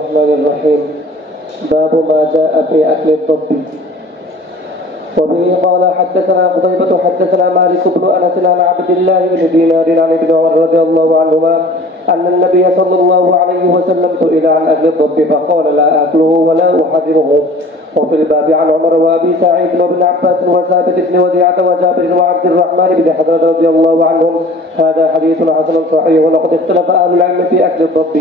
الرحمن الرحيم. باب ما جاء في أكل الضب. وبه قال حدثنا قتيبة حدثنا مالك بن أنس عن عبد الله بن دينار عن ابن عمر رضي الله عنهما أن النبي صلى الله عليه وسلم سئل عن أكل الضب فقال لا أكله ولا أحرمه. وفي الباب عن عمر وأبي سعيد وابن عباس وثابت بن وديعة وجابر وعبد الرحمن بن حضرة رضي الله عنهم. هذا حديث حسن صحيح. وقد اختلف أهل العلم في أكل الضب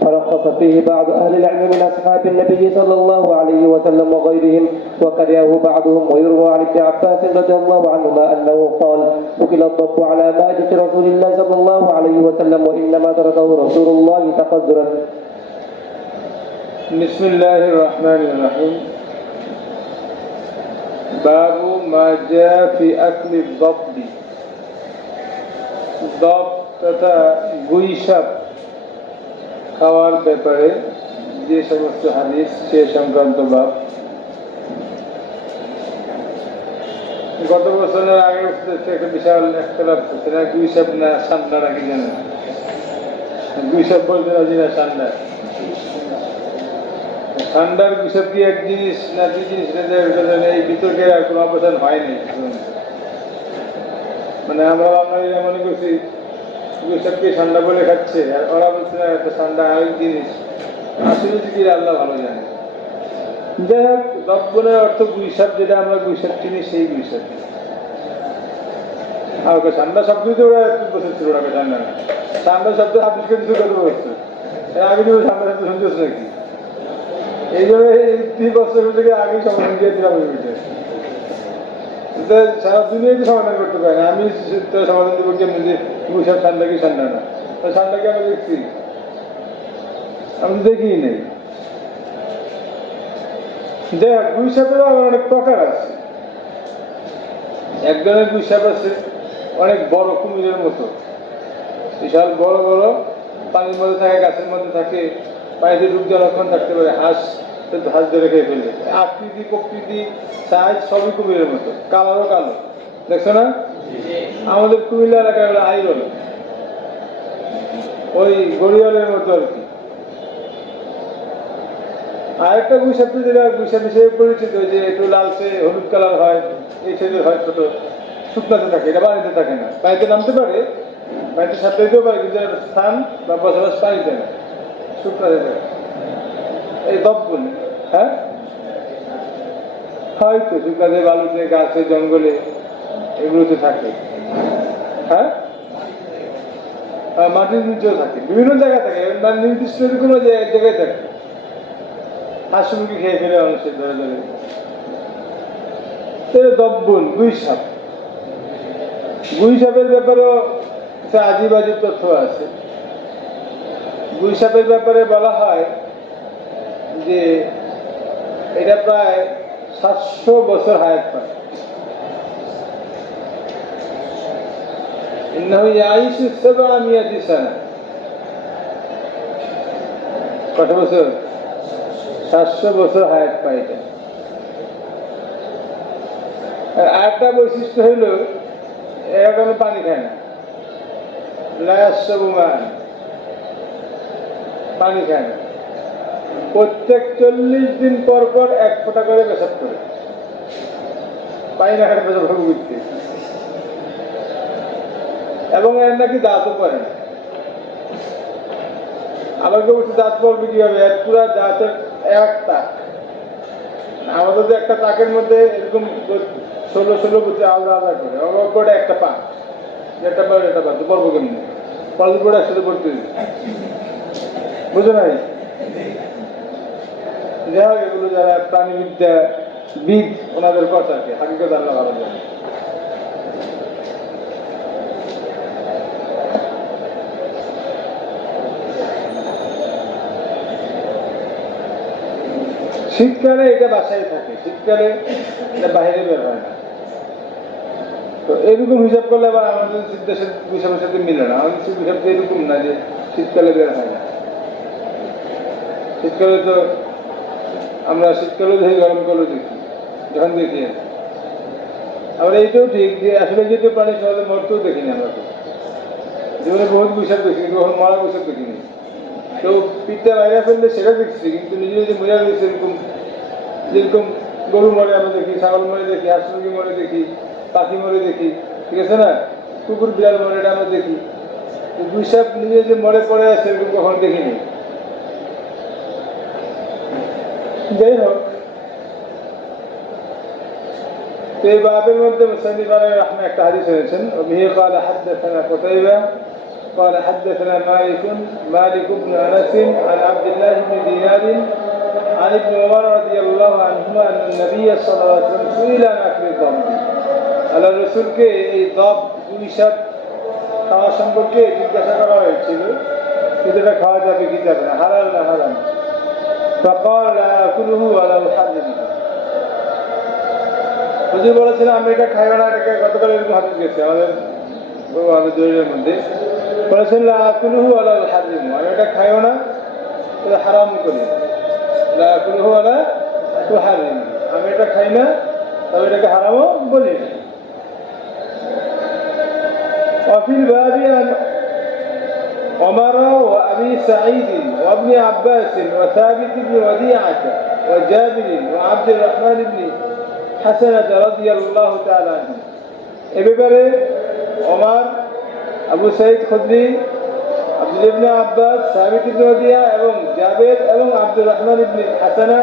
فرخص فيه بعض أهل العلم من أصحاب النبي صلى الله عليه وسلم وغيرهم وكرهه بعضهم. ويروى عن ابن عباس رضي الله عنهما أنه قال أكل الضب على مائدة رسول الله صلى الله عليه وسلم وإنما تركه رسول الله تقدرا. بسم الله الرحمن الرحيم. باب ما جاء في أكل الضب. ضب তথা গুইসাপ খাওয়ার ব্যাপারে যে সমস্ত হাদিস সে সংক্রান্ত বাব। গত বছরের আগে একটা বিশাল একতলাপ হচ্ছে না, গুইসাপ না সান্ডা নাকি জানেন? গুইসাপ বলতে রাজি না সান্ডা। ঠান্ডার গুইসাপ কি এক জিনিস না দুই জিনিস, এই বিতর্কের আর কোনো অবসান হয়নি। মানে আমরা বাঙালিরা মনে করছি গুইসাপকে ঠান্ডা বলে খাচ্ছে, আর ওরা বলছে না একটা ঠান্ডা আরেক জিনিস। আসলে কি আল্লাহ ভালো জানে। যাই হোক, দব্বনের অর্থ গুইসাপ, যেটা আমরা গুইসাপ চিনি সেই গুইসাপ। আর ওকে ঠান্ডা শব্দ তো ওরা একটু বছর ছিল, ওরা ঠান্ডা না। ঠান্ডা শব্দ আবিষ্কার কিছু কত বছর আগে তুমি ঠান্ডা শব্দ শুনতেছ নাকি? এই জন্য এই 3 বছর থেকে আগেই সমাধান দিয়েছিলাম ওই বিষয়ে। সারা দুনিয়াতে সমাধান করতে পারে না, আমি সমাধান দেবো কেমন যে গুইসাপ ঠান্ডা কি ঠান্ডা না। ঠান্ডাকে আমি দেখছি, আমি দেখিই নেই। যাই হোক, গুইসাপেরও আমার অনেক প্রকার আছে। এক ধরনের গুইসাপ আছে অনেক বড় কুমিরের মতো, বিশাল বড় বড়, পানির মধ্যে থাকে, গাছের মধ্যে থাকে, পানিতে ডুব দিয়ে অনেকক্ষণ থাকতে পারে। হাঁস ধরে খেয়ে ফেলবে। আকৃতি প্রকৃতি সাইজ সবই কুমিরের মতো, কালারও কালো, দেখছো না? আমাদের কুমিল্লা এলাকায় হলো আইরন, ওই গড়িয়ালের মতো আর কি। আরেকটা গুইসাপ যেটা গুইসাপ হিসেবে পরিচিত, যে একটু লালচে হলুদ কালার হয়, এই সাইজের হয়, ছোট, শুকনাতে থাকে, এটা পানিতে থাকে না। পানিতে নামতে পারে, পানিতে সাথে দিতেও পারে, কিন্তু স্থান বা বসবাস পানিতে না, শুকনাতে থাকে। এই দব্বন, হ্যাঁ, হয়তো শুকনাতে, বালুতে, গাছে, জঙ্গলে এগুলোতে থাকে। হ্যাঁ, মাটির নিচেও থাকে, বিভিন্ন জায়গায় থাকে, মানে নির্দিষ্ট কোনো জায়গায় থাকে। হাঁস মুরগি খেয়ে ফেলে মানুষের ধরে ধরে। দব্বন, গুইসাপ। গুইসাপের ব্যাপারেও আজিব আজিব তথ্য আছে। গুইসাপের ব্যাপারে বলা হয় যে এটা প্রায় 700 বছর হায়াত পায়। কত বছর? 700 বছর হায়াত পায় এটা। আর আরেকটা বৈশিষ্ট্য হইল, এরা কোনো পানি খায় না, পানি খায় না। প্রত্যেক 40 দিন পর পর 1 ফোঁটা করে পেশাব করে। পানি না খায় পেশাব করতে। এবং এর নাকি দাঁতও পড়ে না। আবার কেউ বলছে দাঁত পড়বে কিভাবে? এর পুরা দাঁতের এক তাক। আমাদের তো একটা তাকের মধ্যে এরকম 16 বুঝে আলাদা আলাদা করে, ওপরে একটা পা, যেটা পড়ে এটা পা, পড়বো কেমনি? পড়লে পড়ে একসাথে পড়তে বুঝো নাই? যাই হোক, এগুলো যারা প্রাণীবিদ্যা বিদ, ওনাদের কথা আর কি, হাকিকত আল্লাহ ভালো জানে। শীতকালে এটা বাসায় থাকে, শীতকালে এটা বাইরে বের হয় না। তো এরকম হিসাব করলে আবার আমাদের দেশের হিসাবের সাথে মিলে না। আমাদের হিসাব তো এরকম না যে শীতকালে বের হয় না। শীতকালে তো আমরা শীতকালেও দেখি, গরমকালেও দেখি, যখন দেখি। আবার এইটাও ঠিক যে আসলে যেহেতু প্রাণী সহজে মরতেও দেখিনি আমরা, তো জীবনে বহুত বৈশাখ দেখি, কিন্তু কখন মরা বৈশাখ দেখিনি। কেউ পিঠটা বাইরে ফেললে সেটা দেখছি, কিন্তু নিজে নিজে মরে রয়েছে এরকম, যেরকম গরু মরে আমরা দেখি, ছাগল মরে দেখি, হাঁস মুরগি মরে দেখি, পাখি মরে দেখি, ঠিক আছে না, কুকুর বিড়াল মরে এটা আমরা দেখি। গুইসাপ নিজে যে মরে পড়ে আছে এরকম কখনো দেখিনি। যাই হোক, তো এই বাবের মধ্যে মুসান্নিফ আলাইহির রাহমাহ একটা হাদিস এনেছেন, وبه قال حدثنا قتيبة قال حدثنا مالك بن أنس عن عبد الله بن دينار عن ابن عمر رضي الله عنهما أن النبي صلى الله عليه وسلم سئل عن أكل الضب। আল্লাহ রাসূলকে এই দব গুইসাপ খাওয়া সম্পর্কে জিজ্ঞাসা করা হয়েছিল, কিন্তু এটা খাওয়া যাবে কি যাবে না, হালাল না হারাম। فقال لا أكله ولا أحرمه। হুজুর বলেছিলেন আমি এটা খাইও না, এটাকে গতকাল এরকম হাদিস গেছে আমাদের দলিলের মধ্যে, বলেছেন লা আকুলুহু ওয়ালা উহাররিমু, আমি এটা খাইও না, এটা হারাম করি। লা আকুলুহু ওয়ালা উহাররিমু, আমি এটা খাই না, তবে এটাকে হারামও বলি না। وفي الباب عن عمر وأبي سعيد وابن عباس وثابت بن وديعة وجابر وعبد الرحمن بن حسنة رضي الله تعالى عنه। এ ব্যাপারে ওমর, আবু সাঈদ খুদরি, আব্দুল্লাহ ইবনে আব্বাস, সাবিত ইবনে ওদিয়া এবং জাবের এবং আব্দুর রহমান ইবনে হাসানা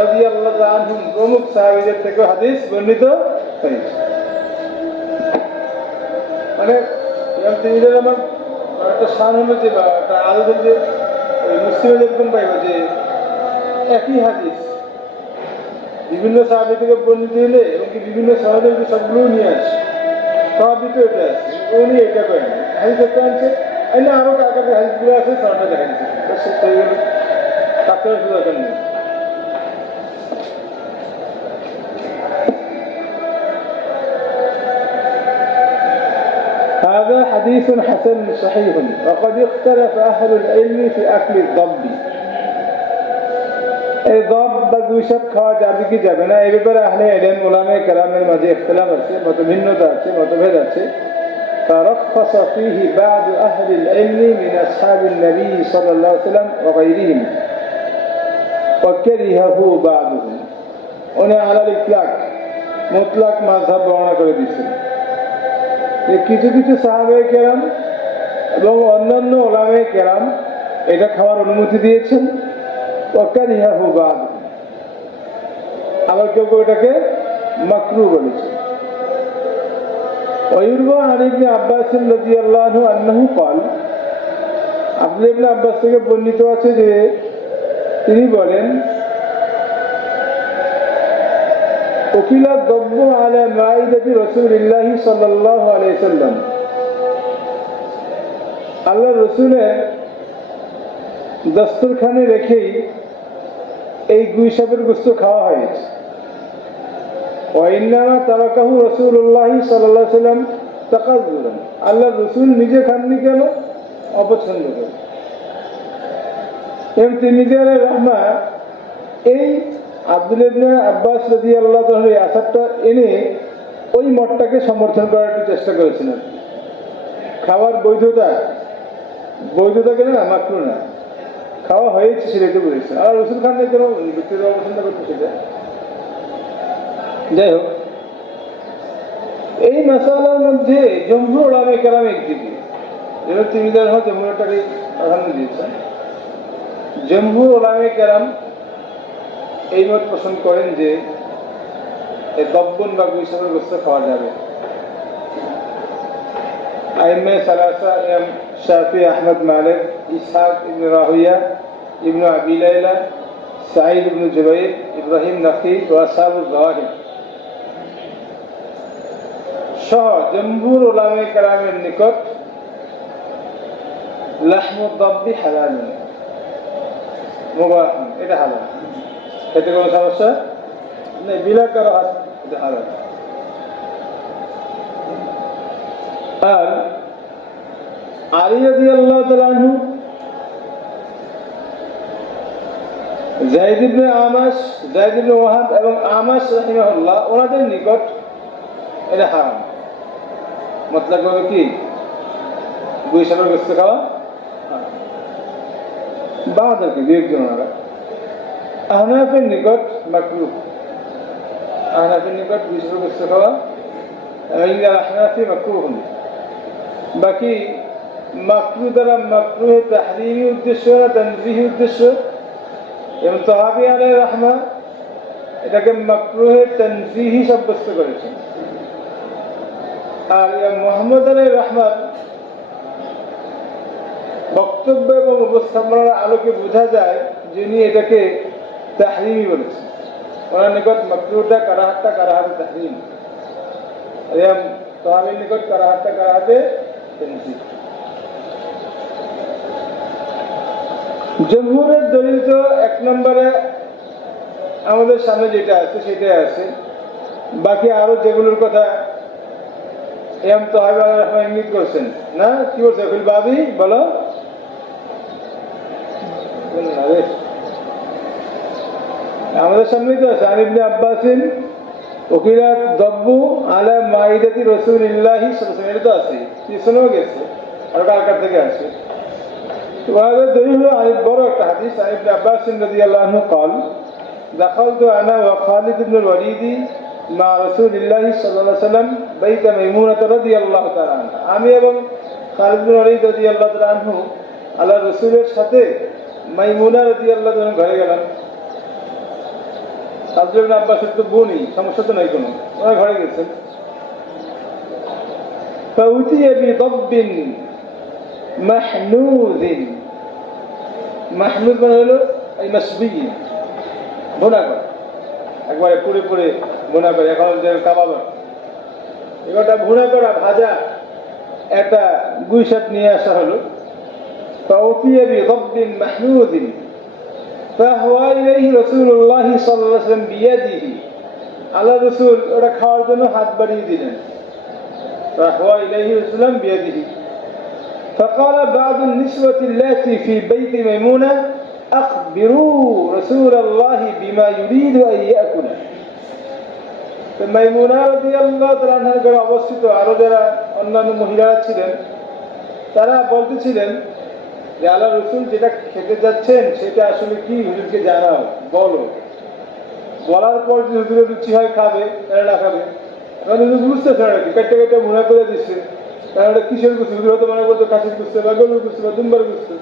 রাদিয়াল্লাহু আনহুম প্রমুখ সাহাবীদের থেকে হাদিস বর্ণিত হয়েছে। মানে তিনিদের আমার একটা শান হলো যে, বা একটা আলাদা যে ওই মুসলিমে যেরকম পাইব যে একই হাদিস বিভিন্ন সাহাবী থেকে বর্ণিত হলে এবং কি বিভিন্ন সনদের সবগুলো নিয়ে আসে, সবই তো এটা আছে, উনি এটা করেন হাদিস একটা আনছে, না আরো কাকার হাদিসগুলো আছে, সনটা দেখা দিচ্ছে, শেষ হয়ে গেল, কাকার দরকার নেই। هذا حديث حسن صحيح وقد اختلف أهل العلم في أكل الضب। এই দব বা গুইসাপ খাওয়া যাবে কি যাবে না, এই ব্যাপারে আহলে ইলম উলামায়ে কেরামের মাঝে ইখতিলাফ আছে, মতভিন্নতা আছে, মতভেদ আছে। فرخص فيه بعض أهل العلم من أصحاب النبي صلى الله عليه وسلم وغيرهم وكرهه بعضهم। উনি আলাল ইতলাক মুতলাক মাযহাব বর্ণনা করে দিয়েছেন যে কিছু কিছু সাহাবায়ে কেরাম এবং অন্যান্য উলামায়ে কেরাম এটা খাওয়ার অনুমতি দিয়েছেন, ওয়াকারিহাহু বা'দ, আবার কেউ কেউ এটাকে মাকরুহ বলেছে। ওয়ায়ুরওয়া আন ইবনে আব্বাস রাদিয়াল্লাহু আনহু আন্নাহু ক্বাল, আব্দুল্লাহ ইবনে আব্বাস থেকে বর্ণিত আছে যে তিনি বলেন, উকিলা দব্বু আলা মাইদাতি রাসূলিল্লাহি সাল্লাল্লাহু আলাইহি ওয়াসাল্লাম, আল্লাহর রাসূলের দস্তরখানে রেখেই এই গুইসাপের গোশত খাওয়া হয়েছে। ওয়াইন্নামা তারাকাহু রাসূলুল্লাহি সাল্লাল্লাহু আলাইহি ওয়াসাল্লাম তাকাজ্জুরান, আল্লাহর রাসূল নিজে খাননি কেন, অপছন্দ করে। এবং তিরমিযী আলাইহির রাহমাহ এই আব্দুল্লাহ ইবনে আব্বাস রাদিয়াল্লাহু তাআলা এই আসারটা এনে ওই মতটাকে সমর্থন করার একটু চেষ্টা করেছিলেন। খাওয়ার বৈধতাকে না, মাকরুহ না, খাওয়া হয়েছে সেটাকে বলেছে, আর রসুল খান কেন ব্যক্তিগত পছন্দ করতে সেটা। যাই হোক, এই মাসালার মধ্যে জমহুর উলামায়ে কেরাম একদিকে, যেটা তিরমিযীর হয় জমহুরটাকে প্রাধান্য দিয়েছেন। জমহুর উলামায়ে কেরাম এই মত পোষণ করেন যে এই দব্বন বা গুইসাপের গোশত খাওয়া যাবে। আইম্মে সালাসা ইমাম শাফি, আহমদ, মালিক, ইসহাক ইবনে রাহুইয়া, ইবনে আবি লাইলা, সাঈদ ইবনে জুবাইর, ইব্রাহিম নাখী ওয়া আসহাবুল যাওয়াহির সহ জমহুর উলামায়ে কেরামের নিকট লাহমুদ দাব্বি হালালুন, মুবাহ, এটা হালাল, এতে কোনো সমস্যা নেই, বিলা কারো হাত, এটা হালাল। আর আলী রাদিয়াল্লাহু তাআলা আনহু, যায়েদ ইবনে আমাশ, যায়েদ ইবনে ওয়াহাব এবং আমাশ রাহিমাহুল্লাহ ওনাদের নিকট এটা হারাম। মতলব হলো কি, গুইসাপের গোশত খাওয়া। বাঁধাকে দু একজন ওনারা আহনাফের নিকট মাকরুহ, আহনাফের নিকট বিষয় গোস্ত খাওয়া ইন্দাল আহনাফি মাকরুহ। বাকি মাকরুহ দ্বারা মাকরুহে তাহরিমি উদ্দেশ্য না তানজিহি উদ্দেশ্য, এবং তাহাবি আলাইহির রাহমা এটাকে মাকরুহে তানজিহি সাব্যস্ত করেছেন। আর মুহাম্মদ আলাইহির রাহমার বক্তব্য এবং উপস্থাপনার আলোকে বোঝা যায় যিনি এটাকে তাহরিমি বলেছেন। ওনার নিকট মাকরুহটা কারাহাতটা কারাহাতে তাহরিম, আর তাহাবির নিকট কারাহাতটা কারাহাতে তানজিহ। জমহুরের দলিল তো এক নম্বরে আমাদের সামনে যেটা আছে সেটাই আছে। বাকি আরো যেগুলোর কথা এম তাহাবি আলাইহির রাহমা ইঙ্গিত করছেন না, কি বলছে ফিল বাবি, বলো আমাদের সামনেই তো আছে। আন ইবনে আব্বাসিন ওকিরাত দব্বু আলা মাইদাতি রাসূলিল্লাহি সাল্লাল্লাহু আলাইহি ওয়াসাল্লাম, এটা তো আছে, পিছনেও গেছে, আর কার থেকে আছে। ওনাদের দলিল হলো আরেক বড় একটা হাদিস। আন ইবনে আব্বাসিন রাদিয়াল্লাহু আনহু قال دخلت انا وخالد بن الوليد مع رسول الله صلى الله عليه وسلم بيت ميمونة رضي الله تعالى عنها। আমি এবং খালিদ বিন ওয়ালিদ রাদিয়াল্লাহু তাআলা আনহু আল্লাহর রাসূলের সাথে মাইমুনা রাদিয়াল্লাহু তাআলা ঘরে গেলাম। আব্দুল্লাহ ইবনে আব্বাসের তো বোনই, সমস্যা তো নাই কোনো, ওরা ঘরে গেছেন। فأتي بضب محنوذ, মাহনুদ মানে হলো এই মাসবি, ভুনা করা, একবারে পুড়ে পুড়ে ভুনা করে, এখন যে কাবাব, এবারটা ভুনা করা ভাজা একটা গুইশাক নিয়ে আসা হলো। فأتي بضب محنوذ فهوى إليه رسول الله صلى الله عليه وسلم بيده, আল্লাহ রাসূল ওটা খাওয়ার জন্য হাত বাড়িয়ে দিলেন। فهوى إليه رسول الله بيده فقال بعض النسوة اللاتي في بيت ميمونة أخبروا رسول الله بما يريد أن يأكل। মাইমুনা রাদিয়াল্লাহু তাআলা আনহার ঘরে অবস্থিত আরো যারা অন্যান্য মহিলারা ছিলেন তারা বলতেছিলেন যে আল্লাহ রাসূল যেটা খেতে যাচ্ছেন সেটা আসলে কি, হুজুরকে জানাও, বলো। বলার পর যে হুজুরের রুচি হয় খাবে, তারা না খাবে। কারণ হুজুর বুঝতেছে না কি কাটতে কাটতে ভুনা করে দিচ্ছে, তারা ওটা কিসের গুছতে, হুজুর হয়তো মনে করতো কাশির গুছতে বা গরুর গুছতে বা দুম্বার গুছতে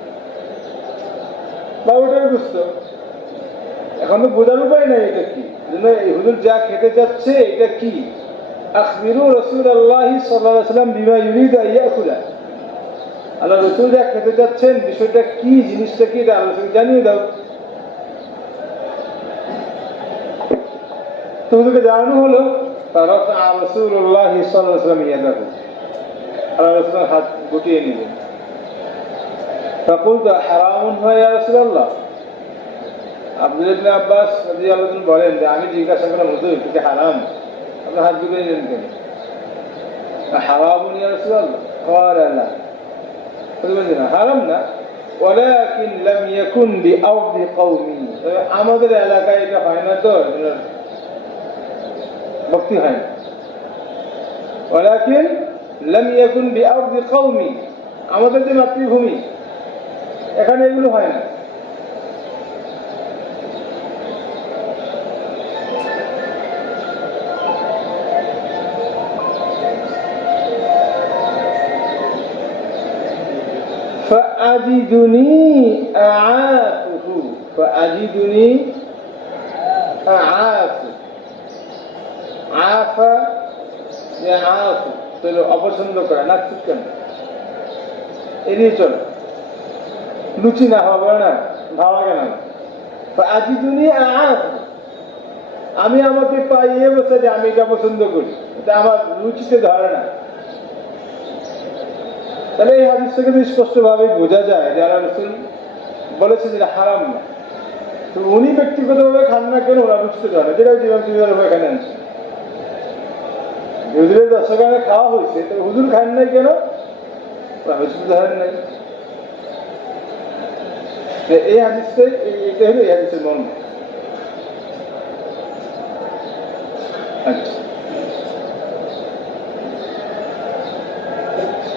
বা ওটার গুছতে। এখন তো বোঝার উপায় নাই এটা কি, হুজুর যা খেতে যাচ্ছে এটা কি। আখবিরু রাসূলুল্লাহি সাল্লাল্লাহু আলাইহি ওয়াসাল্লাম বিমা ইউরিদু আন ইয়াকুলা, আল্লাহ রাসূল যা খেতে যাচ্ছেন বিষয়টা কি, জিনিসটা কি, এটা আল্লাহকে জানিয়ে দাও। তো হুজুরকে জানানো হলো। ফারাফা রাসূলুল্লাহি সাল্লাল্লাহু আলাইহি ওয়াসাল্লাম ইয়াদাহু, আল্লাহ রাসূল হাত গুটিয়ে নিলেন। ফাকুলতু হারামুন হুয়া ইয়া রাসূলুল্লাহ, আব্দুল্লাহ ইবনে আব্বাস রাদিয়াল্লাহু আনহু বলেন যে আমি জিজ্ঞাসা করলাম হুজুর এটা হারাম, আপনি হাত গুটিয়ে নিলেন কেন? হারামুন ইয়া রাসূলুল্লাহ, ক্বাল লা, বলছেন না হারাম না, ওয়ালাকিন লাম ইয়াকুন বিআরদি কওমি, আমাদের এলাকায় এটা হয় না, তো ভক্তি হয় না। ওয়ালাকিন লাম ইয়াকুন বিআরদি কওমি, আমাদের যে মাতৃভূমি এখানে এগুলো হয় না। فأجدني أعافه, فأجدني أعافه, عافا يعافو, তাহলে অপছন্দ করে না, ঠিক কেন এড়িয়ে চলে, লুচি না হবে না, ভালো লাগে না। فأجدني أعافه, আমি আমাকে পাইয়ে বসে যে আমি এটা পছন্দ করি, এটা আমার রুচিতে ধরে না। তাহলে এই হাদিস থেকে স্পষ্টভাবে বোঝা যায় যে আল্লাহ রাসূল বলেছেন যে হারাম না। তো উনি ব্যক্তিগতভাবে খান না কেন, ওরা বুঝতে পারে যেটা জীবন এখানে আনছে, হুজুরের দর্শকানে খাওয়া হয়েছে, তো হুজুর খান নাই কেন, ওরা বুঝতে পারেন নাই। এই হাদিসটাই, এটা হলো এই হাদিসের মর্ম। আচ্ছা,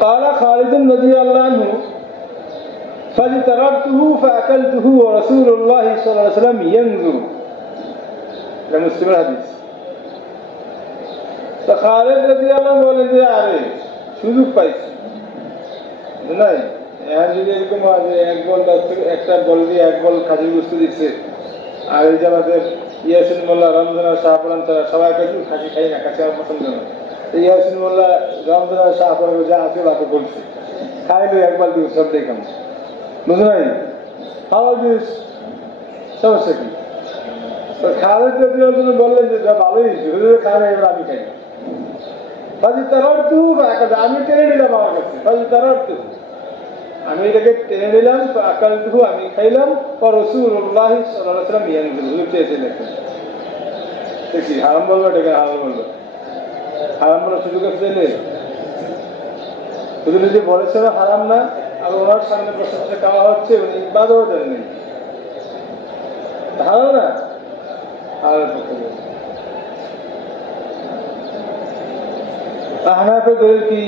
قال خالد رضي الله عنه فاجتربته فأكلته ورسول الله صلى الله عليه وسلم ينظر. এটা মুসলিমের হাদিস। তো খালিদ রাদিয়াল্লাহু আনহু বলেন যে আরে সুযোগ পাইছি নাই, এখন যদি এরকম হয় যে একটা বল দিয়ে এক বল খাসির বস্তু দিচ্ছে, আর এই যে আমাদের ইয়াসিন মোল্লা রমজান আর শাহপুরান ছাড়া সবাই কাছে খাসি খাই না, খাসি আমার পছন্দ না, ইয়াসিন মোল্লা রমজান আর শাহপুরান যা আছে বাকি বলছে খাইলে একবার দিব সব দেখাম, বুঝে নাই খাওয়া জিনিস সমস্যা কি? তো খালেদ রাদিয়াল্লাহু আনহু বললেন যে যা ভালোই হয়েছে খাই না, এবার আমি খাই। বাজি তারার তু আমি টেনে নিলাম আমার কাছে, বাজি তারার তু আমি এটাকে টেনে নিলাম, আকাল তু আমি খাইলাম, পর রাসূলুল্লাহ সাল্লাল্লাহু আলাইহি ওয়াসাল্লাম ইয়ানজুরু চেয়েছে দেখেন। দেখি হারাম বলবো, এটাকে হারাম বলবো, হারাম বলার সুযোগ আছে নেই। শুধু নিজে বলেছে না হারাম না, আর ওনার সামনে প্রশংসা খাওয়া হচ্ছে, উনি বাধাও দেন নেই, হারাম না হারাম পক্ষে। আহনাফের দলিল কি?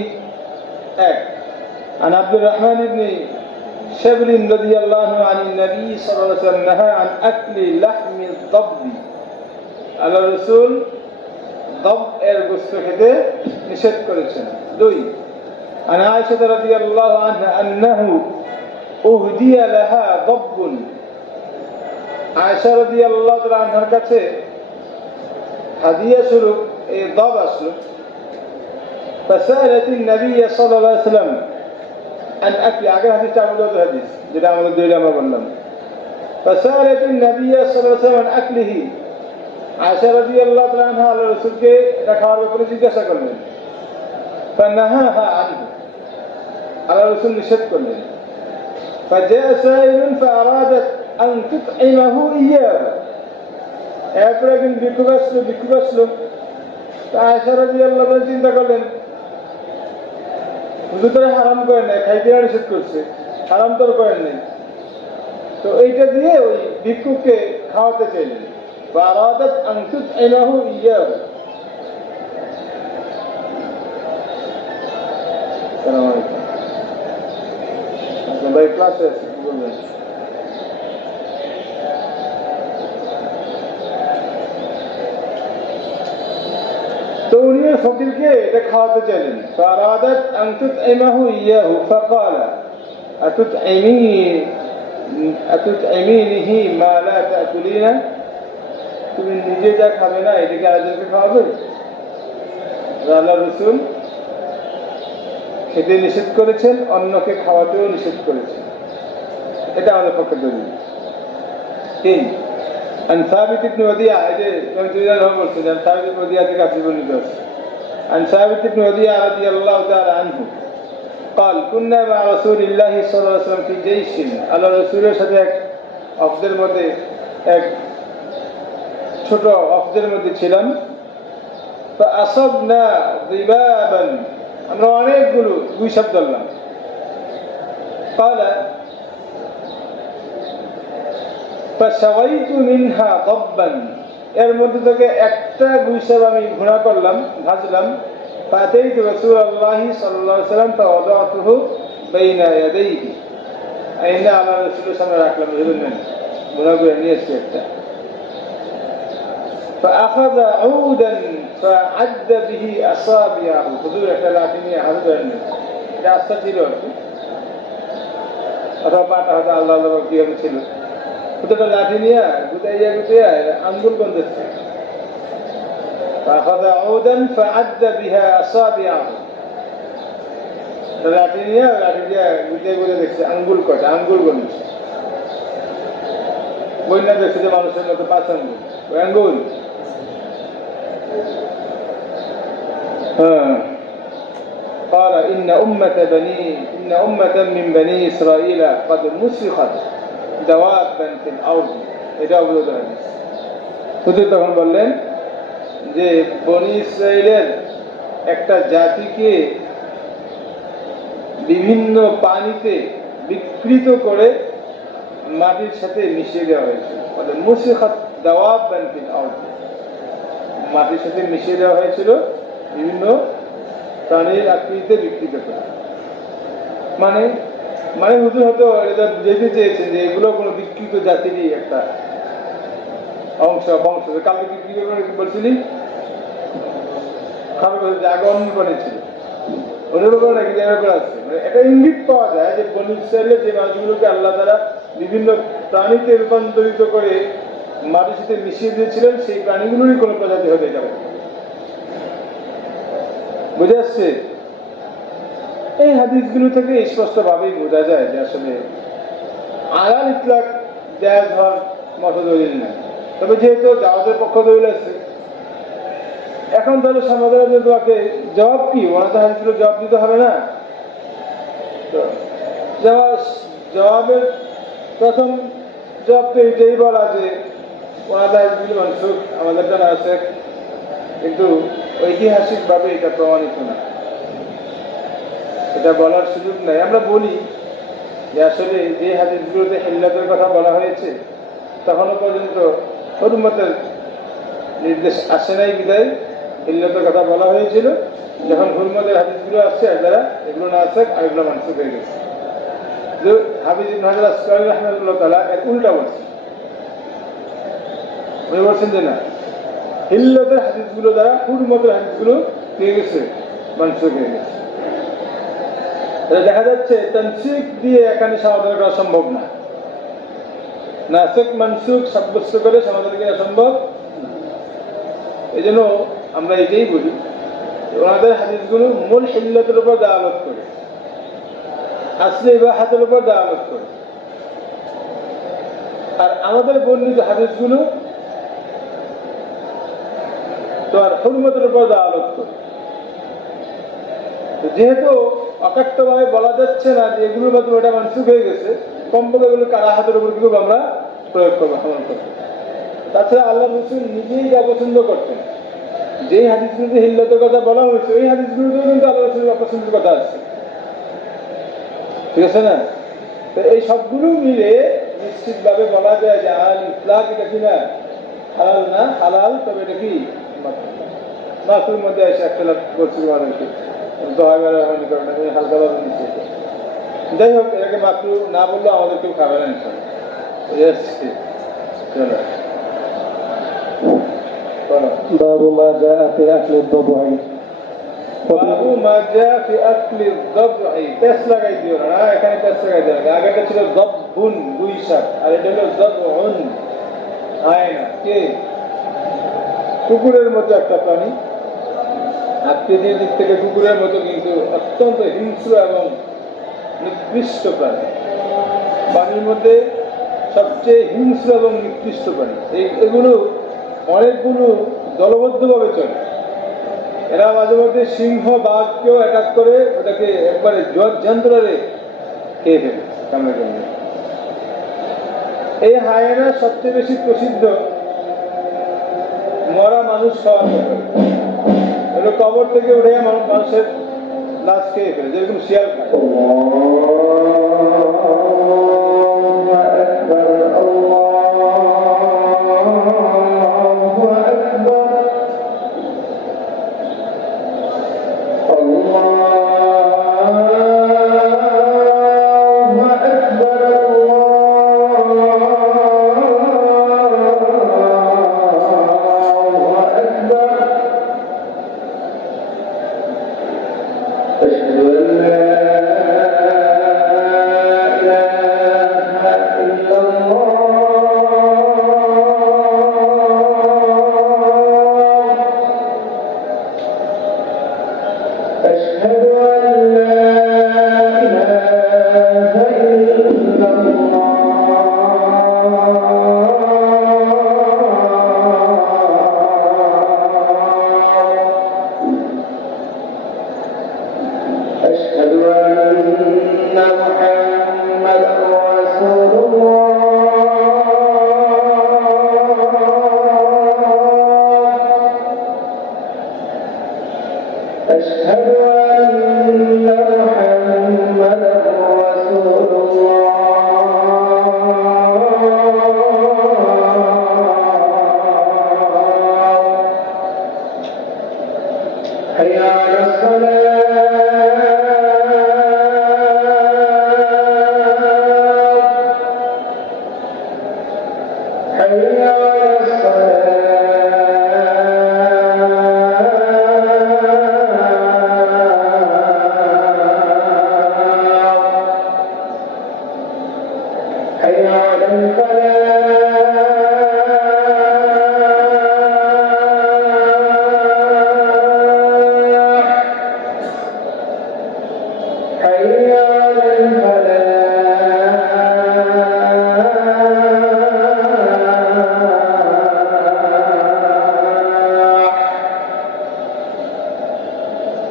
এক, عن عبد الرحمن بن شبل رضي الله عنه عن النبي صلى الله عليه وسلم نهى عن أكل لحم الضب. আল্লাহ রাসূল ضب এর গোশত খেতে নিষেধ করেছেন। দুই, عن عائشة رضي الله عنها أنه أهدي لها ضب. আয়েশা রাদিয়াল্লাহু তাআলা আনহার কাছে হাদিয়া স্বরূপ এই ضب আসলো। فسألت النبي صلى الله عليه وسلم عن أكل. আগে হাদিসটা আবু দাউদের হাদিস, যেটা আমাদের দুইটা আমরা বললাম। فسألت النبي صلى الله عليه وسلم عن أكله. আয়েশা রাদিয়াল্লাহু তাআলা আনহা আল্লাহর রাসূলকে এটা খাওয়ার ব্যাপারে জিজ্ঞাসা করলেন। فنهاها عنه. আল্লাহর রাসূল নিষেধ করলেন। فجاء سائل فأرادت أن تطعمه إياه. এরপর একদিন ভিক্ষুক আসলো। আয়েশা রাদিয়াল্লাহু তাআলা চিন্তা করলেন, হুজুর তারা হারাম করেন নাই, খাইতে নিষেধ করছে, হারাম তো করেন নাই, তো এইটা দিয়ে ওই ভিক্ষুককে খাওয়াতে চাইলেন। ফারাদাত আন তুতইমাহু ইয়াহু। আসসালামু আলাইকুম। আপনার ভাই ক্লাসে আছে, বলবেন। তো উনি ফকিরকে এটা খাওয়াতে চাইলেন। ফারাদাত আন তুতইমাহু ইয়াহু ফাকালা আতুতইমিনিহি মা লা তাকুলিনা। তুমি নিজে যা খাবে না, এটাকে আরেকজনকে খাওয়াবে? আল্লাহর রাসূল খেতে নিষেধ করেছেন, অন্যকে খাওয়াতেও নিষেধ করেছেন। এটা আমাদের পক্ষে দলিল। তিন, عن ثابت بن وديعة. عن ثابت بن وديعة عن ثابت بن وديعة رضي الله تعالى عنه قال كنا مع رسول الله صلى الله عليه وسلم في جيش. على রসুলের সাথে এক অফদের মধ্যে, এক ছোট অফদের মধ্যে ছিলাম। فأصبنا ضبابا. আমরা অনেকগুলো গুইসাপ ধরলাম। قال فشويت منها ضبا. এর মধ্যে থেকে একটা গুইসাপ আমি ঘোড়া করলাম, ভাজলাম। فأتيت رسول الله صلى الله عليه وسلم فوضعته بين يديه. আইনা আমার রাসূলের সামনে রাখলাম, বুঝলেন, ঘোড়া করে নিয়ে এসে একটা। فأخذ عودا فعد به أصابعه. হুজুর একটা লাঠি নিয়ে হাতে ধরেন, এটা আস্থা ছিল আর কি, অথবা পাটা হয়তো আল্লাহ আল্লাহ কি ছিল। দুটো লাঠি নিয়ে গুতাইয়া আঙ্গুল গন্ধেছে। فأخذ عودا فعد بها أصابعه. লাঠি নিয়ে গুতাইয়া দেখছে আঙ্গুল কটা, আঙ্গুল গন্ধেছে। বন্যা দেখছে যে মানুষের মতো 5 আঙ্গুল, ওই আঙ্গুল। قال إن أمة من بني إسرائيل قد مسخت دوابا في الأرض. এটা অবরোধ হাদিস। হুজুর তখন বললেন যে বনি ইসরাইলের একটা জাতিকে বিভিন্ন পানিতে বিকৃত করে মাটির সাথে মিশিয়ে দেওয়া হয়েছিল। মুসিখাত দাওয়াবান ফিল আরদ, মাটির সাথে মিশিয়ে দেওয়া হয়েছিল বিভিন্ন প্রাণীর আকৃতিতে বিকৃত করে। মানে মানে হুজুর হয়তো এটা বুঝাইতে চেয়েছেন যে এগুলো কোনো বিকৃত জাতিরই একটা অংশ বংশ। কালকে কি বলছিলি খাবার যে আগে অন্য পানি ছিল ওদের ব্যাপারে নাকি ব্যাপার আছে। মানে একটা ইঙ্গিত পাওয়া যায় যে বনী ইসরায়েলের যে মানুষগুলোকে আল্লাহ তারা বিভিন্ন প্রাণীতে রূপান্তরিত করে মাটির সাথে মিশিয়ে দিয়েছিলেন, সেই প্রাণীগুলোরই কোনো প্রজাতি হতে যাবে। বুঝে আসছে? এই হাদিসগুলো থেকে স্পষ্টভাবেই বোঝা যায় যে আসলে আলাল ইতলাক জায়েজ হওয়ার মতো দলিল নেই। তবে যেহেতু জাওয়াজের পক্ষ দলিল আছে, এখন তাহলে সমাজের জন্য তোমাকে জবাব কি? ওনাতে হাদিসগুলো জবাব দিতে হবে না? তো জবাবের প্রথম জবাব তো এটাই বলা যে ওনাতে হাদিসগুলো মানসুখ, আমাদেরটা নাসিখ, কিন্তু ঐতিহাসিকভাবে এটা প্রমাণিত না, এটা বলার সুযোগ নাই। আমরা বলি যে আসলে যে হাদিসগুলোতে হিল্লাতের কথা বলা হয়েছে তখনও পর্যন্ত হুরমতের নির্দেশ আসে নাই, বিদায় হিল্লাতের কথা বলা হয়েছিল। যখন হুরমতের হাদিসগুলো আসছে আর যারা এগুলো না আসে আর এগুলো মানসুখ হয়ে গেছে। যে হাফিজ ইবনে হাজার আসকালানী রাহমাতুল্লাহ তাআলা এর উল্টা বলছেন। উনি বলছেন যে না, হিল্লাতের হাদিসগুলো দ্বারা হুরমতের হাদিসগুলো পেয়ে গেছে, মানসুখ হয়ে গেছে। দেখা যাচ্ছে তানসিখ দিয়ে এখানে সমাধান করা সম্ভব না। নাসিখ মানসুখ সাব্যস্ত করে সমাধান করা সম্ভব। এই জন্য আমরা এটাই বলি, ওনাদের হাদিসগুলো মূল হিল্লাতের উপর দালালত করে, আসলে ইবাহাতের উপর দালালত করে। আর আমাদের বর্ণিত হাদিসগুলো তো আর হুরমতের উপর দালালত করে। যেহেতু অকাট্যভাবে বলা যাচ্ছে না যে এগুলোর মাধ্যমে এটা মানসুখ হয়ে গেছে, কমপক্ষে এগুলো কারাহাতের উপর কিন্তু আমরা প্রয়োগ করবো, আমল করবো। তাছাড়া আল্লাহ রসুল নিজেই যা পছন্দ করতেন, যেই হাদিসগুলোতে হিল্লাতের কথা বলা হয়েছে ওই হাদিসগুলোতেও কিন্তু আল্লাহ রসুলের অপছন্দের কথা আছে, ঠিক আছে না? তো এই সবগুলো মিলে নিশ্চিতভাবে বলা যায় যে আল ইতলাক এটা কি না হালাল না, হালাল, তবে এটা কি মাসুর মধ্যে এসে একটা করছিল মানুষকে হালকা ভাবে নিচ্ছে। যাই হোক, এটাকে মাত্র না বললেও আমাদের কেউ খাবে না ইনশাল্লাহ। باب ما جاء في أكل الضبع বাবু মাজা ফি আকলি যবই। পেস লাগাই দিও না, এখানে পেস লাগাই দিও না। আগেটা ছিল যবুন, দুই শাক, আর এটা হলো যবউন, হায়না। কে? কুকুরের মতো একটা প্রাণী, আকৃতির দিক থেকে কুকুরের মতো, কিন্তু অত্যন্ত হিংস্র এবং নিকৃষ্ট প্রাণী। পানির মধ্যে সবচেয়ে হিংস্র এবং নিকৃষ্ট প্রাণী। এগুলো অনেকগুলো দলবদ্ধভাবে চলে। এরা মাঝে মধ্যে সিংহ বাঘকেও অ্যাটাক করে, ওটাকে একবারে যন্ত্রে খেয়ে ফেলে, কামড়ে কামড়ে। এই হায়না সবচেয়ে বেশি প্রসিদ্ধ মরা মানুষ খাওয়ার ব্যাপারে। এগুলো কবর থেকে উঠে মানুষের লাশ খেয়ে ফেলে, যেরকম শিয়াল খায়। حي على الصلاة حي على الفلاح حي على الفلاح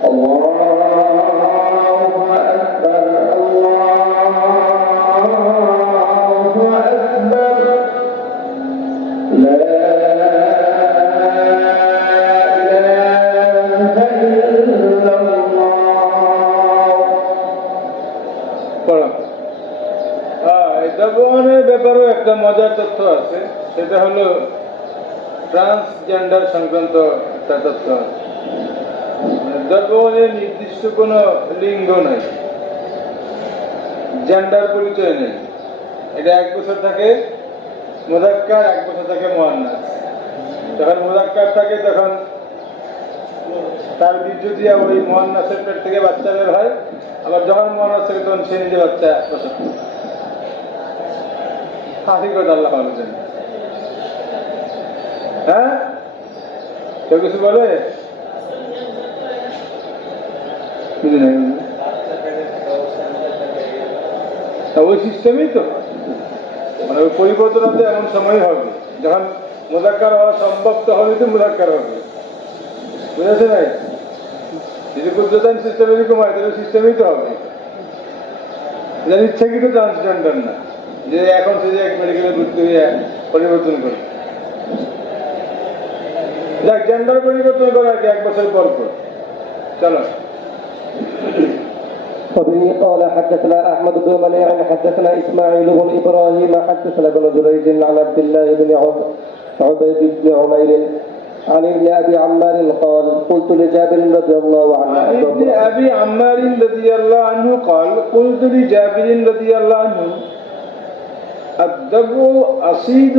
الله أكبر الله أكبر لا إله إلا الله পড়া। দাবনের ব্যাপারেও একটা মজার তথ্য আছে, সেটা হলো ট্রান্সজেন্ডার সংক্রান্ত একটা তথ্য আছে। দাবনের নির্দিষ্ট কোনো লিঙ্গ নাই, জেন্ডার পরিচয় নেই। এটা 1 বছর থাকে মুযাক্কার, 1 বছর থাকে মুআন্নাস। যখন মুযাক্কার থাকে তখন তার বীর্য দিয়ে ওই মুআন্নাসের পেট থেকে বাচ্চা বের হয়, আবার যখন মুআন্নাস থাকে তখন সে নিজে বাচ্চা প্রসব করে। হাকিকত আল্লাহ ভালো জানে। হ্যাঁ, কেউ কিছু বলে? বুঝি নাই। ওই সিস্টেমই তো, মানে ওই পরিবর্তন হবে এমন সময় হবে যখন মুযাক্কার হওয়া সম্ভব, তখনই তো মুযাক্কার হবে। বুঝেছে নাই? যদি কুদ্রতান সিস্টেম এরকম হয় তাহলে সিস্টেমই তো হবে। এটা ইচ্ছাকৃত ট্রান্সজেন্ডার না যে এখন সে যে এক মেডিকেলে ভর্তি হয়ে পরিবর্তন করে। যাক, জেন্ডার পরিবর্তন করে আর কি 1 বছর পর পর। চলো। وبه قال حدثنا احمد بن منيع حدثنا اسماعيل بن ابراهيم حدثنا ابن جريج عن عبد الله بن عبيد بن عمير عن ابن ابي عمار قال قلت لجابر رضي الله عنه عن ابن ابي عمار رضي الله عنه قال قلت لجابر رضي الله عنه الدبو أصيد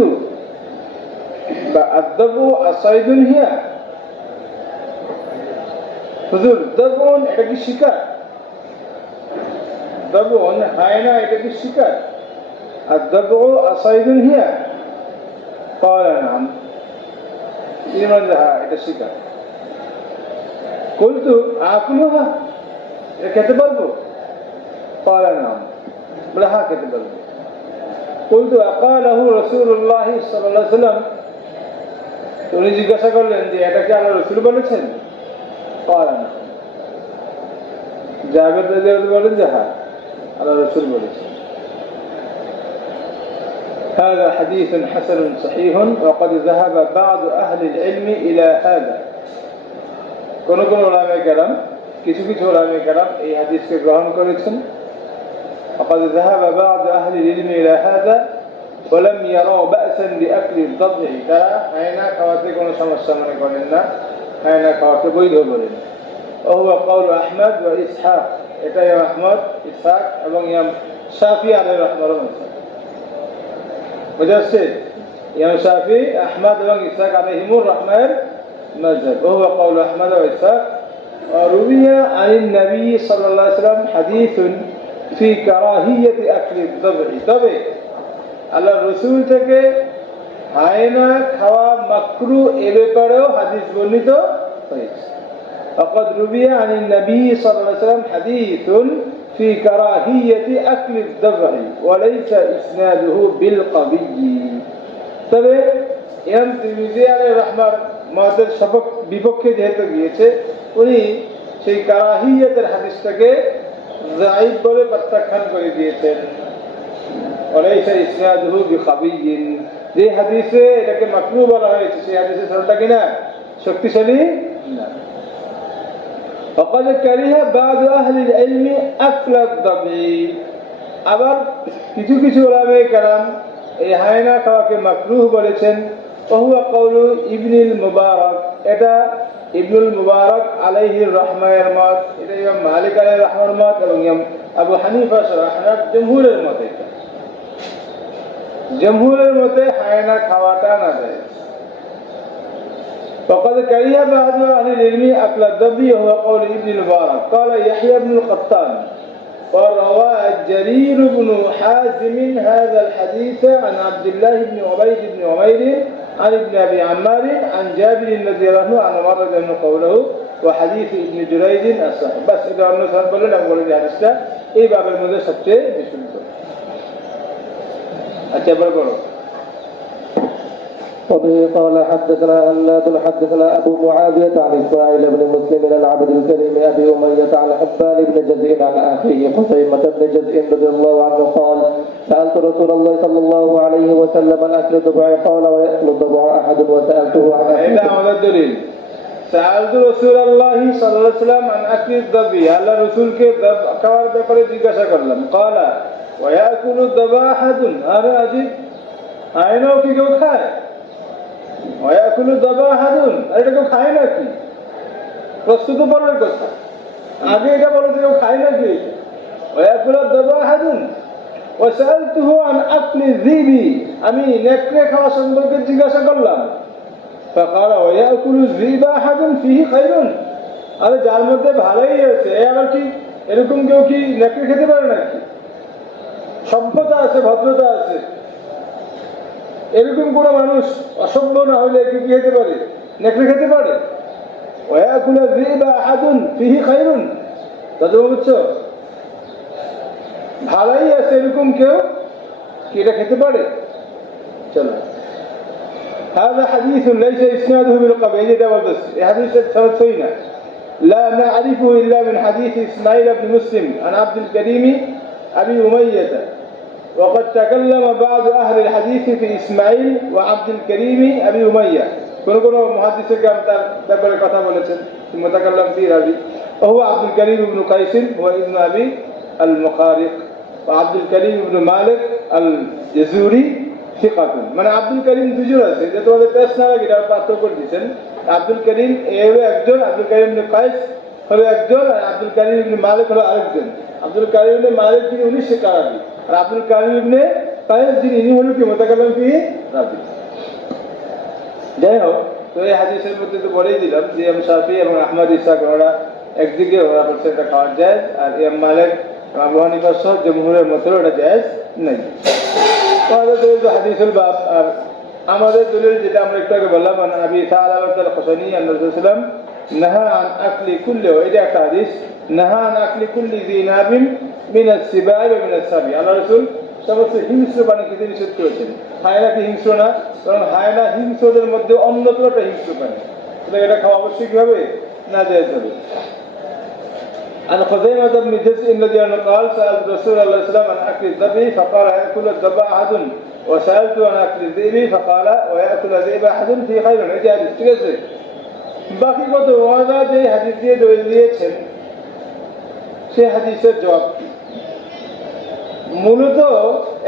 الدبو أصيد هي হুজুর, দাবন এটা কি শিকার? দাবন হায়না এটা কি শিকার? আর দাবু আসাইদুন হিয়া قال نعم। ইমান হ্যাঁ, এটা শিকার। قلت আকুলুহা, এটা খেতে পারবো? قال نعم, বলে হ্যাঁ খেতে পারবো। قلت أقاله رسول الله صلى الله عليه وسلم, তো উনি জিজ্ঞাসা করলেন যে এটা কি আল্লাহ রাসূল বলেছেন? قال نعم। জাবের রাদিয়াল্লাহু বলেন যে হ্যাঁ আল্লাহ রাসূল বলেছেন। هذا حديث حسن صحيح وقد ذهب بعض أهل العلم إلى هذا। কোন কোন উলামায়ে কেরাম, কিছু কিছু উলামায়ে কেরাম এই হাদিসকে গ্রহণ করেছেন। وقد ذهب بعض أهل العلم إلى هذا ولم يروا بأسا بأكل الضبع। তারা হায়না খাওয়াতে কোনো সমস্যা মনে করেন না, হায়না খাওয়াতে বৈধ বলেন। وهو قول أحمد وإسحاق, এটা ইমাম আহমদ, ইসহাক এবং ইমাম শাফি আলাইহির রাহমাতুল্লাহ। বুঝাচ্ছে ইমাম শাফি, আহমদ এবং ইসহাক আলাইহিমুর রাহমার মাযহাব। وهو قول أحمد وإسحاق। وروي عن النبي صلى الله عليه وسلم حديث في كراهية أكل الضبع। তবে আল্লাহর রাসূল থেকে হায়না খাওয়া মাকরু এ ব্যাপারেও হাদিস বর্ণিত হয়েছে। فقد روي عن النبي صلى الله عليه وسلم حديث في كراهية أكل الضبع وليس إسناده بالقوي। তবে ইমাম তিরমিজি আলাইহির রাহমার মতের বিপক্ষে যেহেতু গিয়েছে, উনি সেই কারাহিয়াতের হাদিসটাকে যায়িফ বলে প্রত্যাখ্যান করে দিয়েছেন। ওয়ালাইসা ইসনাদুহু বিকাবিয়্যিন, যে হাদিসে এটাকে মাকরুহ বলা হয়েছে সেই হাদিসের সনদটা কিনা শক্তিশালী না। وقد كره بعض أهل العلم أكل الضبع। আবার কিছু কিছু উলামায়ে কেরাম এই হায়না খাওয়াকে মাকরুহ বলেছেন। وهو قول ابن المبارك, এটা ইবনুল মুবারক আলাইহির রাহমায়ের মত, এটা ইমাম মালিক আলাইহির রাহমার মত এবং ইমাম আবু হানিফা সহ আহনাফ জমহুরের মত। এটা জমহুরের মতে হায়না খাওয়াটা না যায়। وقد كره بعض أهل العلم أكل الضب وهو قول ابن المبارك قال يحيى بن القطان وروى جرير بن حازم هذا الحديث عن عبد الله بن عبيد بن عمير عن ابن أبي عمار عن جابر رضي الله عنه عن عمر رضي الله عنه قوله وحديث ابن جريج الصحيح بس إذا أنه سهل بلن أقول لي حديثة إيه باب المدى سبتة بشمسه أتبر قرأ. وبه قال حدثنا هناد حدثنا أبو معاوية عن إسماعيل بن مسلم عن عبد الكريم أبي أمية عن حبان بن جزء عن أخيه خزيمة بن جزء رضي الله عنه قال سألت رسول الله صلى الله عليه وسلم عن أكل الضبع قال ويأكل الضبع أحد وسألته عن هذا هذا الدليل. سألت رسول الله صلى الله عليه وسلم عن أكل الضبع على رسول के दब कवार ব্যাপারে জিজ্ঞাসা করলাম قال ويأكل الضبع أحد هذا अजीब আয়নাও কি কেউ খায় ويأكل الضبع أحد এটা কেউ খায় নাকি প্রস্তুত পরের কথা আগে এটা বলো যে কেউ খায় নাকি ويأكل الضبع أحد وسألته عن أكل الذئب আমি নেকড়ে খাওয়া সম্পর্কে জিজ্ঞাসা করলাম فقال ويأكل الذئب أحد فيه خير আরে যার মধ্যে ভালোই আছে আবার কি এরকম কেউ কি নেকড়ে খেতে পারে নাকি সভ্যতা আছে ভদ্রতা আছে এরকম কোন মানুষ অসভ্য না হলে কি খেতে পারে নেকড়ে খেতে পারে ويأكل الذئب أحد فيه خير দাদু বুঝছো ভালোই আছে এরকম কেউ কি এটা খেতে পারে চলো هذا حديث ليس إسناده بالقوي ده بس حديث ثبتنا لا نعرفه إلا من حديث إسماعيل بن مسلم عن عبد الكريم أبي أمية وقد تكلم بعض أهل الحديث في إسماعيل وعبد الكريم أبي أمية كل محدث كان تبر كتاب ولسن متكلم فيه هذه وهو عبد الكريم بن قيس هو ابن أبي المخارق وعبد الكريم بن مالك الجزوري ثقة মানে আব্দুল করিম দুজন আছে যে তোমাদের টেস্ট না লাগে এটা পার্থক্য করে দিয়েছেন আব্দুল করিম হলো একজন আব্দুল করিম ইবনে কাইস হলো একজন আর আব্দুল করিম ইবনে মালিক হলো আরেকজন আব্দুল করিম ইবনে মালিক যিনি উনি শিকারাবি আর আব্দুল করিম ইবনে কাইস যিনি ইনি হলো কি মুতাকাল্লিম ফি রাবি যাই হোক তো এই হাদিসের মধ্যে তো বলেই দিলাম যে ইমাম শাফি এবং আহমদ ইসহাক ওরা একদিকে ওরা বলছে এটা খাওয়া যায় আর ইমাম মালিক আবু হানিফা সহ জমহুরের মতে এটা জায়েজ নেই هذا دليل حديث الباب আমাদের দলিল যেটা আমরা একটু আগে বললাম নবী সাল্লাল্লাহু আলাইহি ওয়াসাল্লাম আন রাসূল সাল্লাম নাহা আন আকলি কুল্লি এটা একটা হাদিস নাহা আন আকলি কুল্লি যিনাবিন মিন আস-সিবাই ওয়া মিন আস-সাবি আল্লাহ রাসূল সমস্ত হিংস্র প্রাণী খেতে নিষেধ করেছেন হায়না কি হিংস্র না কারণ হায়না হিংস্রদের মধ্যে অন্যতম একটা হিংস্র প্রাণী এটা খাওয়া অবশ্যই হবে না জায়েজ হবে عن خزيمة بن جزء الذي قال سألت رسول الله صلى الله عليه وسلم عن أكل الذبح فقال يأكل الذبح أحد وسألت عن أكل الذئب فقال ويأكل الذئب أحد في خير এই হাদিস ঠিক আছে বাকি কত ওয়াদা যে হাদিস দিয়ে দলিল দিয়েছেন সেই হাদিসের জবাব মূলত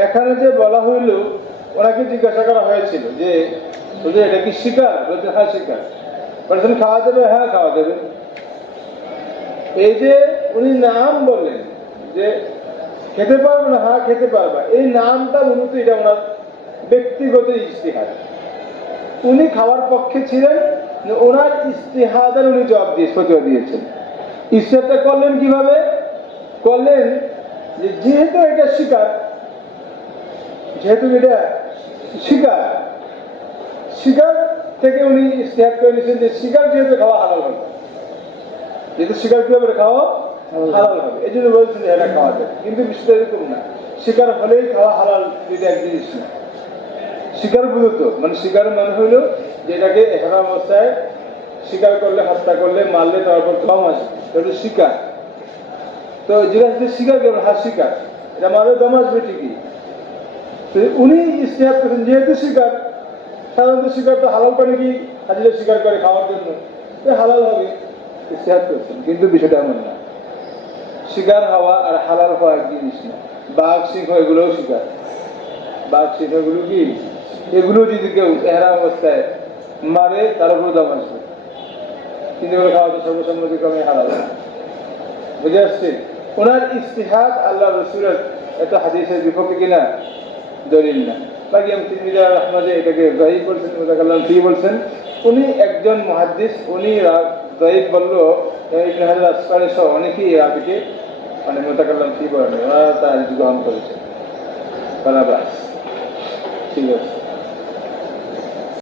এখানে যে বলা হইল ওনাকে জিজ্ঞাসা করা হয়েছিল যে এটা কি শিকার বলতে হ্যাঁ শিকার বলছেন খাওয়া দেবে হ্যাঁ খাওয়া দেবে এই যে উনি নাম বললেন যে খেতে পারবো না হ্যাঁ খেতে পারবা এই নামটা মূলত এটা ওনার ব্যক্তিগত ইজতিহাদ উনি খাওয়ার পক্ষে ছিলেন ওনার ইজতিহাদের উনি জবাব দিয়ে ফতোয়া দিয়েছেন ইজতিহাদটা করলেন কিভাবে করলেন যে যেহেতু এটা শিকার শিকার থেকে উনি ইজতিহাদ করে নিয়েছেন যে শিকার যেহেতু খাওয়া হালাল হবে যেহেতু শিকার কিভাবে খাওয়া হালাল হবে এই জন্য বলছেন এটা খাওয়া যায় কিন্তু বিষয়টা এরকম না শিকার হলেই খাওয়া হালাল এটা এক জিনিস না শিকার বুঝত মানে শিকারের মানে হইল যেটাকে এহরাম অবস্থায় শিকার করলে হত্যা করলে মারলে তারপর খাওয়া আসে এটা শিকার তো যেটা হচ্ছে শিকার কেমন হ্যাঁ শিকার এটা মারলে দম আসবে ঠিকই উনি ইস্তেহাদ করেছেন যেহেতু শিকার সাধারণত শিকার তো হালাল করে কি হাজিরা শিকার করে খাওয়ার জন্য হালাল হবে ইস্তেহাদ করছেন কিন্তু বিষয়টা এমন না শিকার হওয়া আর হালাল হওয়া এক জিনিস না বাঘ সিংহ এগুলোও শিকার বাঘ সিংহ এগুলো কি এগুলো যদি কেউ এহরাম অবস্থায় মারে তার উপর দম আসবে কিন্তু এগুলো খাওয়া তো সর্বসম্মতিক্রমে হালাল বুঝে আসছে ওনার ইস্তেহাদ আল্লাহ রসুলের এত হাদিসের বিপক্ষে কিনা দলিল না বাকিয়াম তিরমিজি আহমদে এটাকে যায়ীফ বলছেন, মুতাকাল্লাম ফি বলছেন। উনি একজন মুহাদ্দিস, উনি যায়ীফ বললো, ইবনে হাজার আসকারি সহ অনেকেই এটাকে মানে মুতাকাল্লাম ফি বলেন, ওরা তার গ্রহণ করেছে। বাস ঠিক আছে।